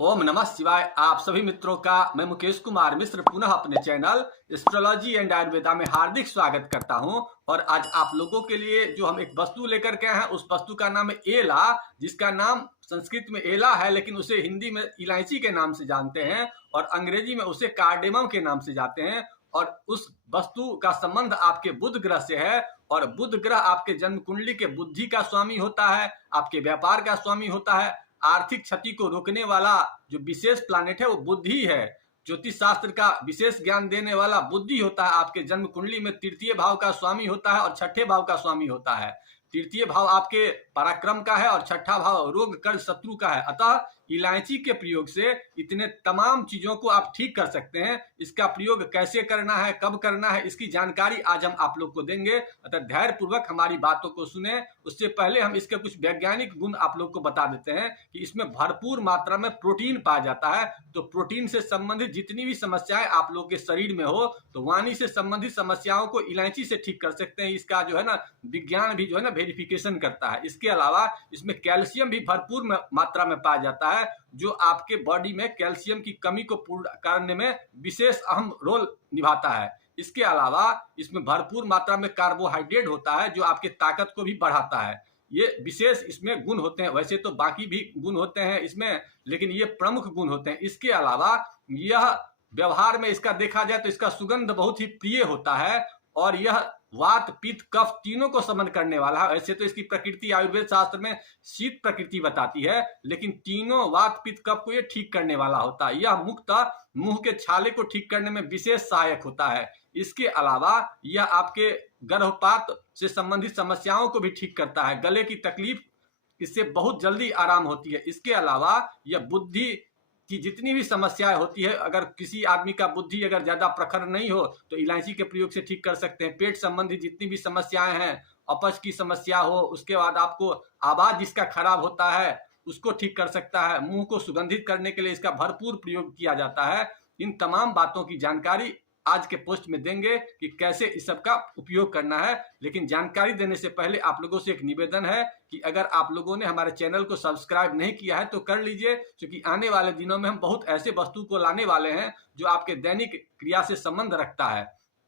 ओम नमः शिवाय। आप सभी मित्रों का मैं मुकेश कुमार मिश्र पुनः अपने चैनल एस्ट्रोलॉजी एंड आयुर्वेदा में हार्दिक स्वागत करता हूं। और आज आप लोगों के लिए जो हम एक वस्तु लेकर के आए हैं, उस वस्तु का नाम है एला, जिसका नाम संस्कृत में एला है, लेकिन उसे हिंदी में इलायची के नाम से जानते हैं और अंग्रेजी में उसे कार्डेमम के नाम से जानते हैं। और उस वस्तु का संबंध आपके बुध ग्रह से है, और बुध ग्रह आपके जन्म कुंडली के बुद्धि का स्वामी होता है, आपके व्यापार का स्वामी होता है। आर्थिक क्षति को रोकने वाला जो विशेष प्लानेट है वो बुद्धि है। ज्योतिष शास्त्र का विशेष ज्ञान देने वाला बुद्धि होता है। आपके जन्म कुंडली में तृतीय भाव का स्वामी होता है और छठे भाव का स्वामी होता है। तृतीय भाव आपके पराक्रम का है और छठा भाव रोग कर्ज शत्रु का है। अतः इलायची के प्रयोग से इतने तमाम चीजों को आप ठीक कर सकते हैं। इसका प्रयोग कैसे करना है, कब करना है, इसकी जानकारी आज हम आप लोग को देंगे। अतः धैर्य पूर्वक हमारी बातों को सुने। उससे पहले हम इसके कुछ वैज्ञानिक गुण आप लोग को बता देते हैं कि इसमें भरपूर मात्रा में प्रोटीन पाया जाता है। तो प्रोटीन से संबंधित जितनी भी समस्याएं आप लोग के शरीर में हो, तो वाणी से संबंधित समस्याओं को इलायची से ठीक कर सकते हैं। इसका जो है ना विज्ञान भी जो है ना वेरिफिकेशन करता है। इसके अलावा इसमें कैल्शियम भी भरपूर मात्रा में पाया जाता है, जो आपके बॉडी में कैल्शियम की कमी को पूर्ण करने में विशेष अहम रोल निभाता है। इसके अलावा इसमें भरपूर मात्रा में कार्बोहाइड्रेट होता है, जो आपके ताकत को भी बढ़ाता है। ये विशेष इसमें गुण होते हैं। वैसे तो बाकी भी गुण होते हैं इसमें, लेकिन ये प्रमुख गुण होते हैं। इसके अलावा यह व्यवहार में इसका देखा जाए तो इसका सुगंध बहुत ही प्रिय होता है, और यह वात पित्त कफ तीनों को समन करने वाला है। ऐसे तो इसकी प्रकृति आयुर्वेद शास्त्र में शीत प्रकृति बताती है, लेकिन तीनों वात पित्त कफ को ये ठीक करने वाला होता है। यह मुख्यतः मुंह के छाले को ठीक करने में विशेष सहायक होता है। इसके अलावा यह आपके गर्भपात से संबंधित समस्याओं को भी ठीक करता है। गले की तकलीफ इससे बहुत जल्दी आराम होती है। इसके अलावा यह बुद्धि की जितनी भी समस्याएं होती है, अगर किसी आदमी का बुद्धि अगर ज्यादा प्रखर नहीं हो तो इलायची के प्रयोग से ठीक कर सकते हैं। पेट संबंधी जितनी भी समस्याएं हैं, अपच की समस्या हो, उसके बाद आपको आवाज जिसका खराब होता है उसको ठीक कर सकता है। मुंह को सुगंधित करने के लिए इसका भरपूर प्रयोग किया जाता है। इन तमाम बातों की जानकारी आज के पोस्ट में देंगे कि कैसे इस सब का उपयोग करना है। लेकिन जानकारी देने से पहले आप लोगों से एक निवेदन है कि अगर आप लोगों ने हमारे चैनल को सब्सक्राइब नहीं किया है तो कर लीजिए, क्योंकि आने वाले दिनों में हम बहुत ऐसे वस्तु को लाने वाले हैं जो आपके दैनिक क्रिया से संबंध रखता है।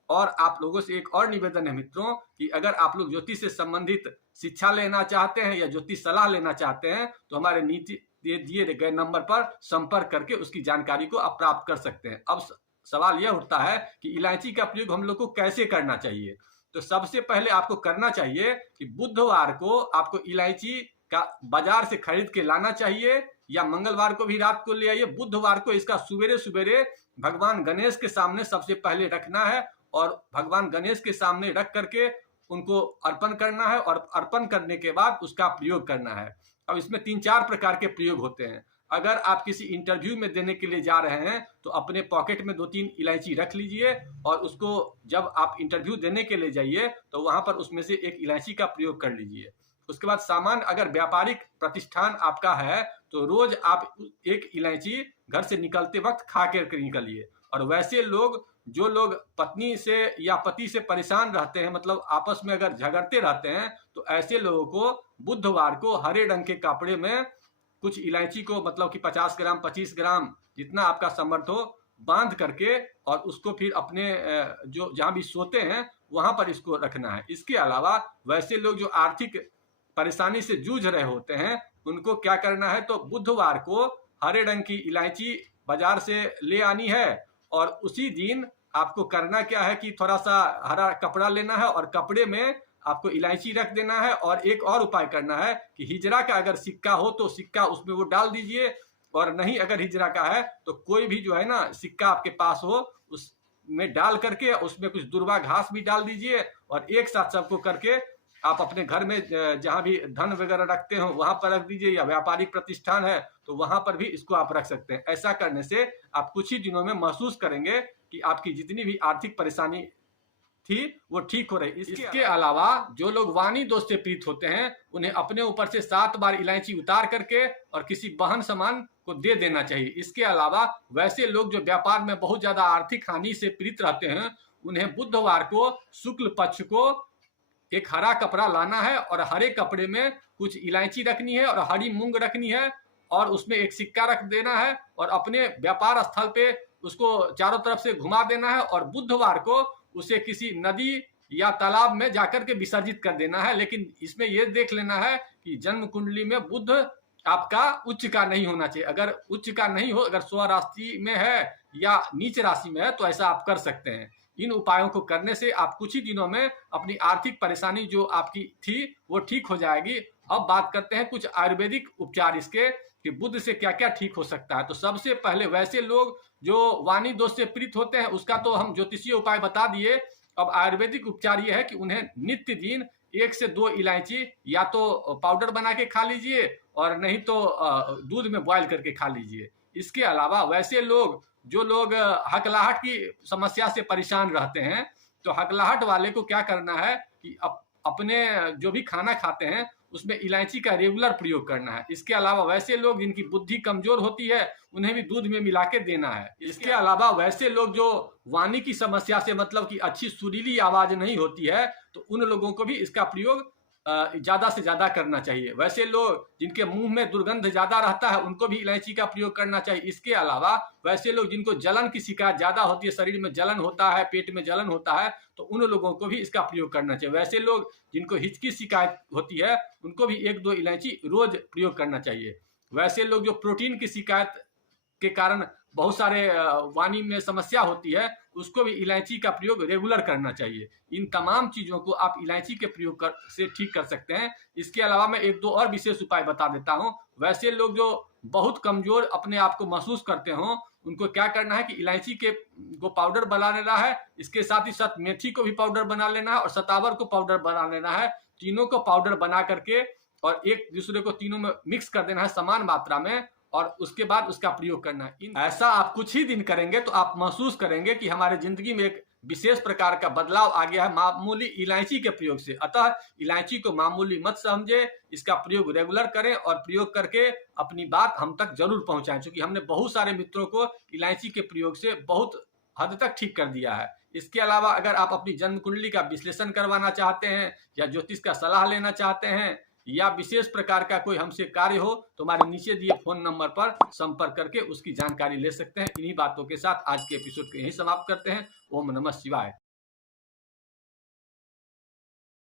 और आप लोगों से एक और निवेदन है मित्रों कि अगर आप लोग ज्योतिष से संबंधित शिक्षा लेना चाहते हैं या ज्योतिष सलाह लेना चाहते हैं तो हमारे नीचे दिए गए नंबर पर संपर्क करके उसकी जानकारी को आप प्राप्त कर सकते हैं। अब सवाल यह उठता है कि इलायची का प्रयोग हम लोग को कैसे करना चाहिए। तो सबसे पहले आपको करना चाहिए कि बुधवार को आपको इलायची का बाजार से खरीद के लाना चाहिए, या मंगलवार को भी रात को ले आइए। बुधवार को इसका सुबेरे सुबेरे भगवान गणेश के सामने सबसे पहले रखना है, और भगवान गणेश के सामने रख करके उनको अर्पण करना है, और अर्पण करने के बाद उसका प्रयोग करना है। अब इसमें 3-4 प्रकार के प्रयोग होते हैं। अगर आप किसी इंटरव्यू में देने के लिए जा रहे हैं तो अपने पॉकेट में 2-3 इलायची रख लीजिए, और उसको जब आप इंटरव्यू देने के लिए जाइए तो वहां पर उसमें से एक इलायची का प्रयोग कर लीजिए। उसके बाद सामान अगर व्यापारिक प्रतिष्ठान आपका है तो रोज आप एक इलायची घर से निकलते वक्त खा कर निकलिए। और वैसे लोग जो लोग पत्नी से या पति से परेशान रहते हैं, मतलब आपस में अगर झगड़ते रहते हैं, तो ऐसे लोगों को बुधवार को हरे रंग के कपड़े में कुछ इलायची को, मतलब कि 50 ग्राम 25 ग्राम जितना आपका समर्थ हो, बांध करके और उसको फिर अपने जो जहां भी सोते हैं वहां पर इसको रखना है। इसके अलावा वैसे लोग जो आर्थिक परेशानी से जूझ रहे होते हैं उनको क्या करना है, तो बुधवार को हरे रंग की इलायची बाजार से ले आनी है, और उसी दिन आपको करना क्या है कि थोड़ा सा हरा कपड़ा लेना है और कपड़े में आपको इलायची रख देना है। और एक और उपाय करना है कि हिजरा का अगर सिक्का हो तो सिक्का उसमें वो डाल दीजिए, और नहीं अगर हिजरा का है तो कोई भी जो है ना सिक्का आपके पास हो उसमें डाल करके उसमें कुछ दुर्वा घास भी डाल दीजिए, और एक साथ सबको करके आप अपने घर में जहां भी धन वगैरह रखते हो वहां पर रख दीजिए, या व्यापारिक प्रतिष्ठान है तो वहां पर भी इसको आप रख सकते हैं। ऐसा करने से आप कुछ ही दिनों में महसूस करेंगे कि आपकी जितनी भी आर्थिक परेशानी थी वो ठीक हो रही। इसके अलावा जो लोग वाणी दोष से पीड़ित होते हैं उन्हें अपने ऊपर से 7 बार इलायची उतार करके और किसी बहन समान को दे देना चाहिए। इसके अलावा वैसे लोग जो व्यापार में बहुत ज्यादा आर्थिक हानि से पीड़ित रहते हैं उन्हें बुधवार को शुक्ल पक्ष को एक हरा कपड़ा लाना है, और हरे कपड़े में कुछ इलायची रखनी है और हरी मूंग रखनी है, और उसमें एक सिक्का रख देना है और अपने व्यापार स्थल पे उसको चारों तरफ से घुमा देना है और बुधवार को उसे किसी नदी या तालाब में जाकर के विसर्जित कर देना है। लेकिन इसमें यह देख लेना है कि जन्म कुंडली में बुध आपका उच्च का नहीं होना चाहिए। अगर उच्च का नहीं हो, अगर स्व राशि में है या नीच राशि में है तो ऐसा आप कर सकते हैं। इन उपायों को करने से आप कुछ ही दिनों में अपनी आर्थिक परेशानी जो आपकी थी वो ठीक हो जाएगी। अब बात करते हैं कुछ आयुर्वेदिक उपचार इसके कि बुध से क्या क्या ठीक हो सकता है। तो सबसे पहले वैसे लोग जो वाणी दोष से पीड़ित होते हैं उसका तो हम ज्योतिषीय उपाय बता दिए। अब आयुर्वेदिक उपचार ये है कि उन्हें नित्य दिन 1 से 2 इलायची या तो पाउडर बना के खा लीजिए और नहीं तो दूध में बॉयल करके खा लीजिए। इसके अलावा वैसे लोग जो लोग हकलाहट की समस्या से परेशान रहते हैं तो हकलाहट वाले को क्या करना है कि अपने जो भी खाना खाते हैं उसमें इलायची का रेगुलर प्रयोग करना है। इसके अलावा वैसे लोग जिनकी बुद्धि कमजोर होती है उन्हें भी दूध में मिला के देना है। इसके अलावा वैसे लोग जो वाणी की समस्या से मतलब कि अच्छी सुरीली आवाज नहीं होती है तो उन लोगों को भी इसका प्रयोग ज्यादा से ज्यादा करना चाहिए। वैसे लोग जिनके मुंह में दुर्गंध ज्यादा रहता है उनको भी इलायची का प्रयोग करना चाहिए। इसके अलावा वैसे लोग जिनको जलन की शिकायत ज्यादा होती है, शरीर में जलन होता है, पेट में जलन होता है, तो उन लोगों को भी इसका प्रयोग करना चाहिए। वैसे लोग जिनको हिच की शिकायत होती है उनको भी 1-2 इलायची रोज प्रयोग करना चाहिए। वैसे लोग जो प्रोटीन की शिकायत के कारण बहुत सारे वाणी में समस्या होती है उसको भी इलायची का प्रयोग रेगुलर करना चाहिए। इन तमाम चीजों को आप इलायची के प्रयोग से ठीक कर सकते हैं। इसके अलावा मैं 1-2 और विशेष उपाय बता देता हूं। वैसे लोग जो बहुत कमजोर अपने आप को महसूस करते हो उनको क्या करना है कि इलायची के को पाउडर बना लेना है, इसके साथ ही साथ मेथी को भी पाउडर बना लेना है और सतावर को पाउडर बना लेना है। तीनों को पाउडर बना करके और एक दूसरे को तीनों में मिक्स कर देना है समान मात्रा में और उसके बाद उसका प्रयोग करना है। ऐसा आप कुछ ही दिन करेंगे तो आप महसूस करेंगे कि हमारे जिंदगी में एक विशेष प्रकार का बदलाव आ गया है मामूली इलायची के प्रयोग से। अतः इलायची को मामूली मत समझे, इसका प्रयोग रेगुलर करें और प्रयोग करके अपनी बात हम तक जरूर पहुंचाएं। क्योंकि हमने बहुत सारे मित्रों को इलायची के प्रयोग से बहुत हद तक ठीक कर दिया है। इसके अलावा अगर आप अपनी जन्म कुंडली का विश्लेषण करवाना चाहते हैं या ज्योतिष का सलाह लेना चाहते हैं या विशेष प्रकार का कोई हमसे कार्य हो तो हमारे नीचे दिए फोन नंबर पर संपर्क करके उसकी जानकारी ले सकते हैं। इन्हीं बातों के साथ आज के एपिसोड को यहीं समाप्त करते हैं। ओम नमः शिवाय।